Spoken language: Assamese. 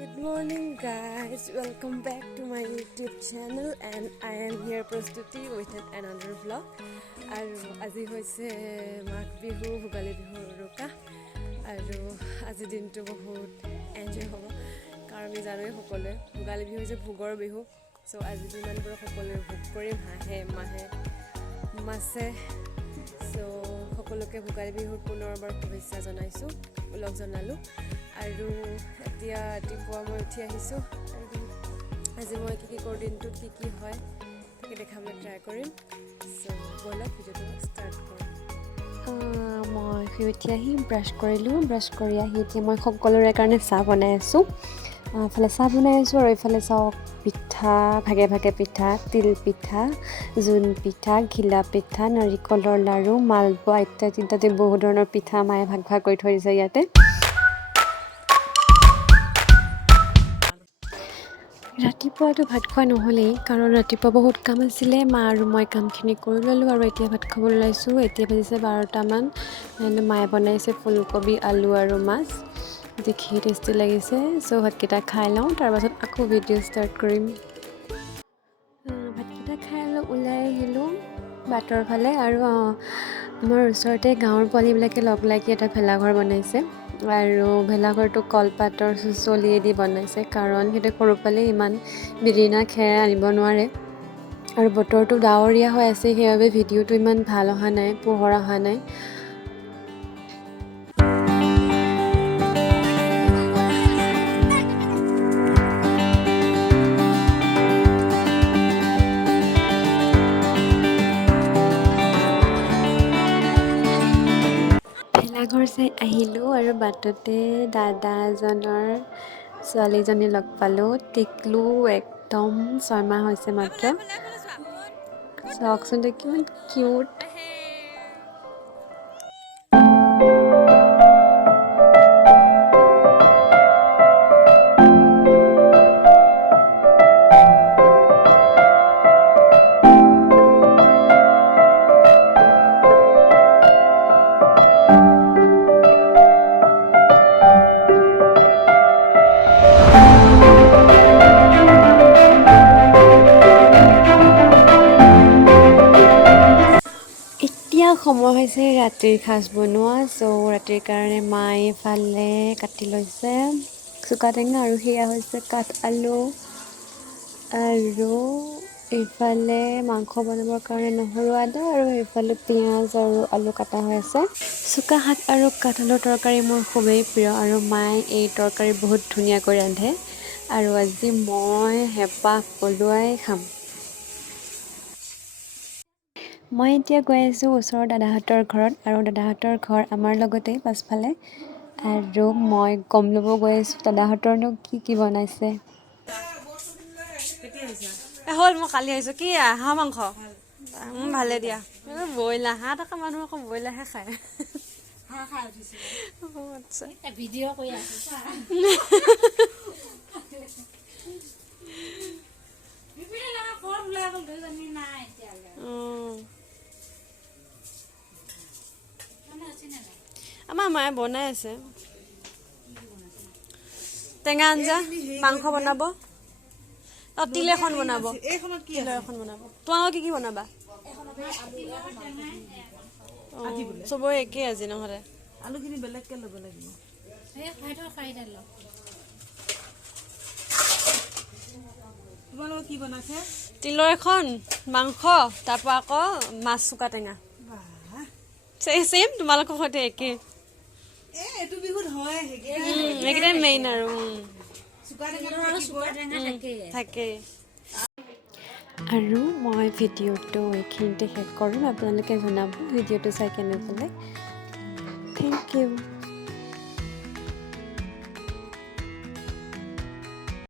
Good morning guys, welcome back to my YouTube channel and I am here Prastuti with another vlog. আৰু আজি হৈছে মাঘ বিহু ভোগালী বিহুৰ উৰুকা আৰু আজি দিনটো বহুত এনজয় হ'ব কাৰণ আমি জানোৱে সকলোৱে ভোগালী বিহু হৈছে ভোগৰ বিহু সো আজি দিনবোৰ সকলোৱে ভোগ কৰিম হাঁহে মাছে সো সকলোকে ভোগালী বিহুৰ পুনৰবাৰ শুভেচ্ছা জনাইছোঁ ব্লগ জনালোঁ আৰু এতিয়া ৰাতিপুৱা মই উঠি আহিছোঁ আৰু আজি মই কি কৰোঁ দিনটোত কি হয় তাকে দেখাবলৈ ট্ৰাই কৰিম সো বলক ভিডিঅ'টো ষ্টাৰ্ট কৰোঁ মই শুই উঠি আহি ব্ৰাছ কৰিলোঁ ব্ৰাছ কৰি আহি এতিয়া মই সকলোৰে কাৰণে চাহ বনাই আছোঁ এইফালে চাহ বনাই আছোঁ আৰু এইফালে চাওক পিঠা ভাগে ভাগে পিঠা তিল পিঠা জোন পিঠা ঘিলা পিঠা নাৰিকলৰ লাড়ু মালপোৱা ইত্যাদি বহু ধৰণৰ পিঠা মায়ে ভাগ ভাগ কৰি থৈ দিছে ইয়াতে ৰাতিপুৱাটো ভাত খোৱা নহ'লেই কাৰণ ৰাতিপুৱা বহুত কাম আছিলে মা আৰু মই কামখিনি কৰি ল'লোঁ আৰু এতিয়া ভাত খাবলৈ ওলাইছোঁ এতিয়া বাজিছে 12টামান মায়ে বনাইছে ফুলকবি আলু আৰু মাছ দেখি টেষ্টি লাগিছে চ' ভাতকেইটা খাই লওঁ তাৰপাছত আকৌ ভিডিঅ' ষ্টাৰ্ট কৰিম ভাতকেইটা খাই অলপ ওলাই আহিলোঁ বাটৰ ফালে আৰু আমাৰ ওচৰতে গাঁৱৰ পোৱালিবিলাকে লগ লাগি এটা ভেলাঘৰ বনাইছে আৰু ভেলাঘৰটো কলপাতৰ চলিয়েদি বনাইছে কাৰণ সিহঁতে সৰু পোৱালি ইমান বিৰিণা খেৰ আনিব নোৱাৰে আৰু বতৰটো ডাৱৰীয়া হৈ আছে সেইবাবে ভিডিঅ'টো ইমান ভাল অহা নাই পোহৰ অহা নাই ভেলাঘৰ চাই আহিলোঁ আৰু বাটতে দাদা এজনৰ ছোৱালীজনী লগ পালোঁ টিকলু একদম 6 মাহ হৈছে মাত্ৰ চাওকচোন কিমান কিউট সময় হৈছে ৰাতিৰ সাজ বনোৱা চ' ৰাতিৰ কাৰণে মায়ে ফালে কাটি লৈছে চুকা টেঙা আৰু সেয়া হৈছে কাঠ আলু আৰু এইফালে মাংস বনাবৰ কাৰণে নহৰু আদা আৰু এইফালে পিঁয়াজ আৰু আলু কাটা হৈ আছে চুকা শাক আৰু কাঠআলুৰ তৰকাৰী মোৰ খুবেই প্ৰিয় আৰু মায়ে এই তৰকাৰী বহুত ধুনীয়াকৈ ৰান্ধে আৰু আজি মই হেঁপাহ পলুৱাই খাম মই এতিয়া গৈ আছোঁ ওচৰৰ দাদাহঁতৰ ঘৰত আৰু দাদাহঁতৰ ঘৰ আমাৰ লগতে পাছফালে আৰু মই গম ল'ব গৈ আছোঁ দাদাহঁতৰনো কি বনাইছে হ'ল মই কালি আহিছোঁ কি হাঁহ মাংস ভালে দিয়া ব্ৰইলাৰ 100 টকা মানুহ আকৌ ব্ৰইলাৰহে খায় আচ্ছা ভিডিঅ' কৰি আছোঁ আমাৰ মায়ে বনাই আছে টেঙা আঞ্জা মাংস বনাব তিল এখন বনাব তোমালোকে কি বনাবা চবৰে একেই আজি নহ'লে আলুখিনি বেলেগকৈ ল'ব লাগিব তোমালোকৰ কি বনাইছে তিলৰ এখন মাংস তাৰপৰা আকৌ মাছ চুকা টেঙা চেম তোমালোকৰ সৈতে একেই এইটো বিহুত হয় সেইকেইটাই মেইন আৰু থাকে আৰু মই ভিডিঅ'টো এইখিনিতে শেষ কৰিম আপোনালোকে জনাব ভিডিঅ'টো চাই কেনে পালে থেংক ইউ